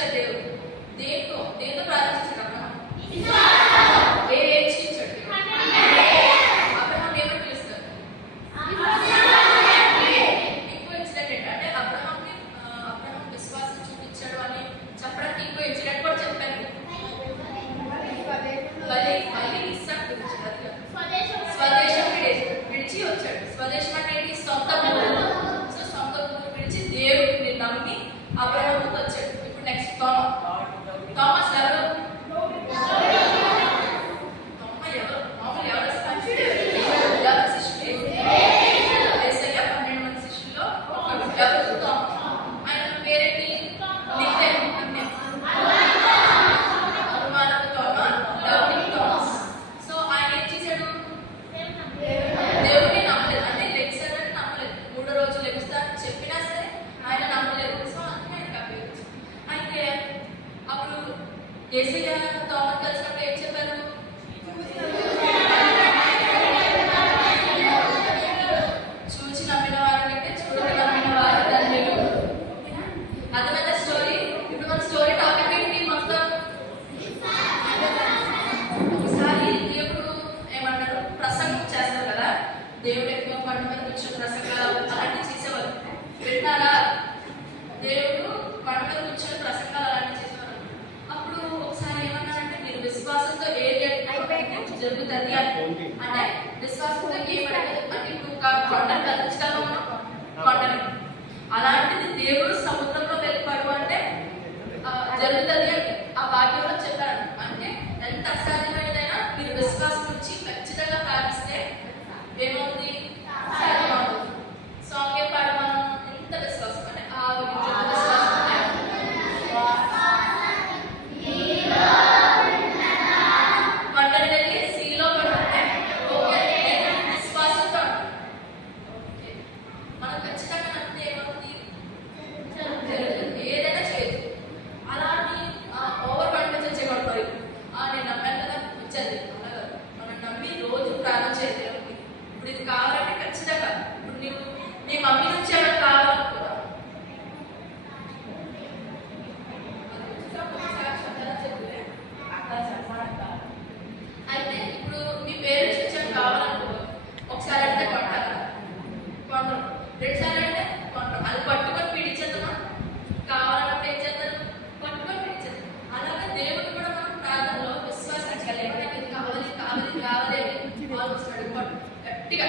ప్రార్థించాడు దేవుడు. దేంతో ప్రార్థించాడు అబ్రహాం? ఏ ఏజ్ ఇచ్చాడు అబ్రహాం ఏమని పిలుస్తారు? ఇంకో ఇన్సిడెంట్ ఏంటంటే అబ్రహాం విశ్వాసం చూపించాడు అని చెప్పడానికి ఇంకో ఇన్సిడెంట్ కూడా చెప్పాను. మళ్ళీ ఇస్సాకు గురించి స్వదేశం విడిచి వచ్చాడు. స్వదేశం అంటే ఏంటి? సొంత ఊరు. సో సొంత ఊరు విడిచి దేవుడిని నమ్మి అబ్రహాముకు వచ్చాడు. ఇప్పుడు నెక్స్ట్ థామస్ ఎవరు? యేసయ్య తోమను కలిసినప్పుడు ఏం చెప్పారు? చూచి నమ్మిన వారి కంటే చూడక నమ్మిన వారు ధన్యులు. అర్థమైన స్టోరీ. ఇప్పుడు మన స్టోరీ టాపిక్ ఏంటి? మొత్తం ఒకసారి దేవుడు ఏమన్నారు? ప్రసంగం చేస్తారు కదా, దేవుడు ఎక్కువ పండు మీద కూర్చొని ప్రసంగాలు అలాంటివి చేసేవారు. వింటారా? దేవుడు పండు మీద కూర్చొని ప్రసంగాలు అలాంటివి చేసేవారు. అప్పుడు ఒకసారి ఏమన్నారంటే, మీరు విశ్వాసంతో ఏది జరుగుతుంది అంటే విశ్వాసంతో ఏమడగదు అంటే ఇప్పుడు కొండను కదిలించగలము మనం కొండని. అలాంటిది దేవుడు సముద్రంలో వెళ్ళిపాడు అంటే జరుగుతుంది అని ఆ వాక్యంలో చెప్పారు. అంటే ఎంత అసాధ్యమైనదైనా మీరు విశ్వాసం నుంచి ఖచ్చితంగా ప్రార్థిస్తే ఏమవుతుంది? సాధ్యమవుతుంది. సాంగ్ ఏ పాడు మనం ఎంత విశ్వాసం అంటే ఆ విశ్వాసం పంటని వెళ్ళి సీలో పడుతుంటే విశ్వాసంతో మనం ఖచ్చితంగా నమ్మితే ఏమవుతుంది? జరుగుతుంది. ఏదైనా చేయదు. అలాంటి ఓవర్ కాన్ఫిడెన్స్ వచ్చేయకూడదు. నేను నమ్మాను కదా వచ్చేది అలాగా మనం నమ్మి రోజు ప్రార్థన చేయాలి. ఇప్పుడు ఇది కావాలంటే ఖచ్చితంగా ఇప్పుడు నీవు నీ మమ్మీ నుంచి ఏమైనా కావాలనుకో అయితే ఇప్పుడు మీ పేరెంట్స్ నుంచి కావాలనుకో ఒకసారి అంటే కొంటారా? కొంటారు. రెండుసార్లు అంటే కొంటారు. అది పట్టుకొని పీడించేద్దామా? కావాలన్నప్పుడు ఏం చేస్తారు? పట్టుకొని పీడించేద్దాం. అలాగే దేవుడు కూడా మనం ప్రార్థనలో విశ్వాసించాలి. ఎవరైనా కావాలి కావాలి కావాలి అని ఆలోచిస్తాడు. గట్టిగా